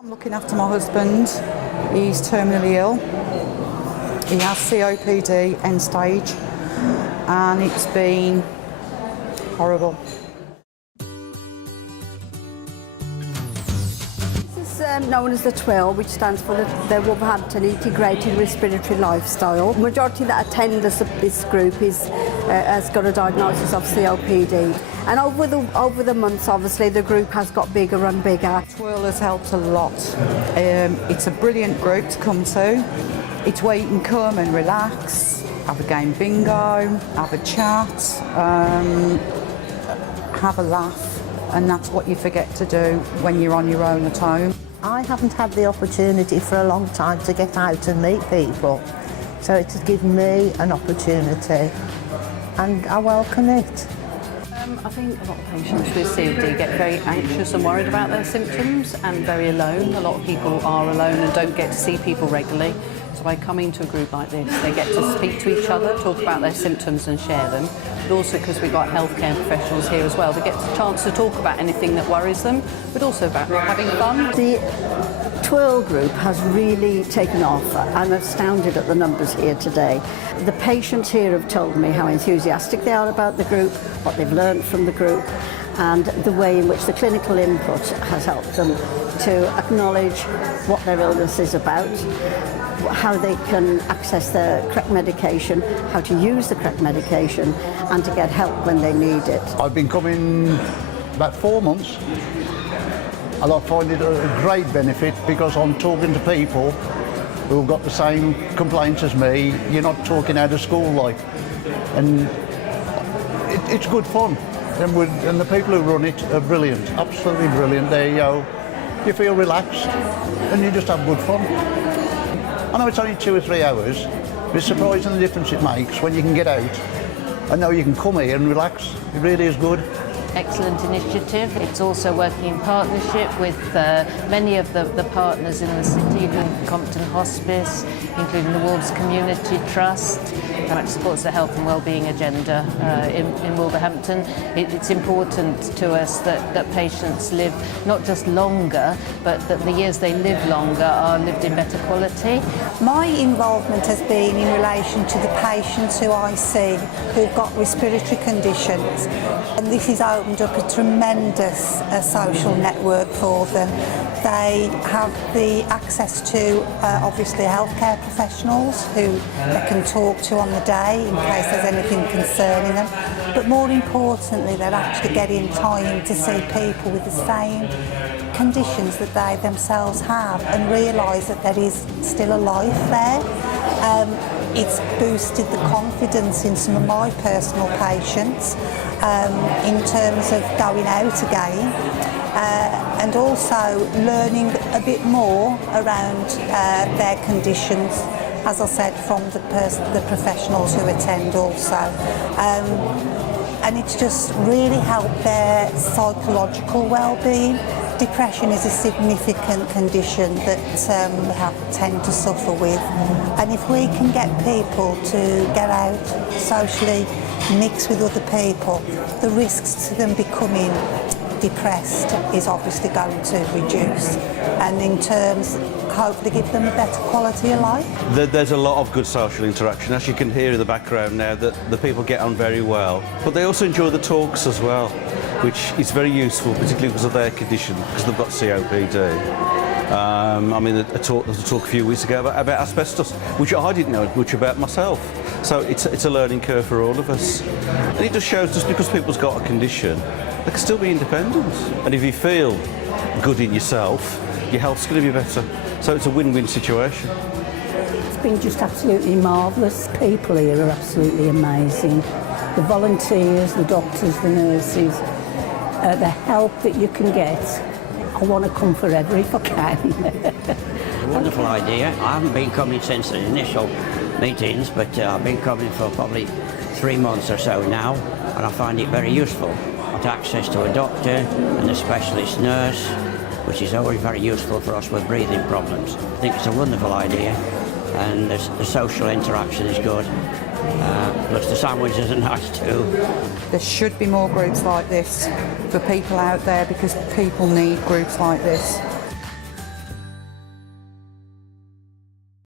I'm looking after my husband. He's terminally ill. He has COPD, end stage, and it's been horrible. This is known as the TWIRL, which stands for the Wolverhampton Integrated Respiratory Lifestyle. The majority that attend this group has got a diagnosis of COPD. And over the months, obviously, the group has got bigger and bigger. TWIRL has helped a lot. It's a brilliant group to come to. It's where you can come and relax, have a game bingo, have a chat, have a laugh, and that's what you forget to do when you're on your own at home. I haven't had the opportunity for a long time to get out and meet people, so it has given me an opportunity, and I welcome it. I think a lot of patients with COPD get very anxious and worried about their symptoms and very alone. A lot of people are alone and don't get to see people regularly. So by coming to a group like this, they get to speak to each other, talk about their symptoms and share them. But also because we've got healthcare professionals here as well, they get a chance to talk about anything that worries them, but also about having fun. The TWIRL group has really taken off. I'm astounded at the numbers here today. The patients here have told me how enthusiastic they are about the group, what they've learned from the group, and the way in which the clinical input has helped them to acknowledge what their illness is about, how they can access the correct medication, how to use the correct medication, and to get help when they need it. I've been coming about 4 months, and I find it a great benefit because I'm talking to people who've got the same complaints as me. You're not talking out of school like, and it's good fun. And the people who run it are brilliant, absolutely brilliant. You feel relaxed and you just have good fun. I know it's only 2 or 3 hours, but it's surprising the difference it makes when you can get out and know you can come here and relax. It really is good. Excellent initiative. It's also working in partnership with many of the partners in the city, including Compton Hospice, including the Wolves Community Trust, which supports the health and wellbeing agenda in Wolverhampton. It's important to us that patients live not just longer, but that the years they live longer are lived in better quality. My involvement has been in relation to the patients who I see who've got respiratory conditions, and this has opened up a tremendous social network for them. They have the access to obviously healthcare professionals who they can talk to on the day in case there's anything concerning them, but more importantly they're actually getting time to see people with the same conditions that they themselves have and realise that there is still a life there. It's boosted the confidence in some of my personal patients in terms of going out again and also learning a bit more around their conditions, as I said, from the professionals who attend also. And it's just really helped their psychological well-being. Depression is a significant condition that we tend to suffer with, and if we can get people to get out, socially mix with other people, the risks to them becoming depressed is obviously going to reduce, and in terms hopefully give them a better quality of life. There's a lot of good social interaction. As you can hear in the background now, that the people get on very well, but they also enjoy the talks as well, which is very useful, particularly because of their condition, because they've got COPD. I mean, there was a talk a few weeks ago about asbestos, which I didn't know much about myself. So it's a learning curve for all of us. And it just shows just because people's got a condition, they can still be independent. And if you feel good in yourself, your health's going to be better. So it's a win-win situation. It's been just absolutely marvellous. People here are absolutely amazing. The volunteers, the doctors, the nurses, the help that you can get. I want to come forever if I can. A wonderful idea. I haven't been coming since the initial meetings, but I've been coming for probably 3 months or so now, and I find it very useful. To access to a doctor and a specialist nurse, which is always very useful for us with breathing problems. I think it's a wonderful idea, and the social interaction is good. Plus the sandwiches are nice too. There should be more groups like this for people out there, because people need groups like this.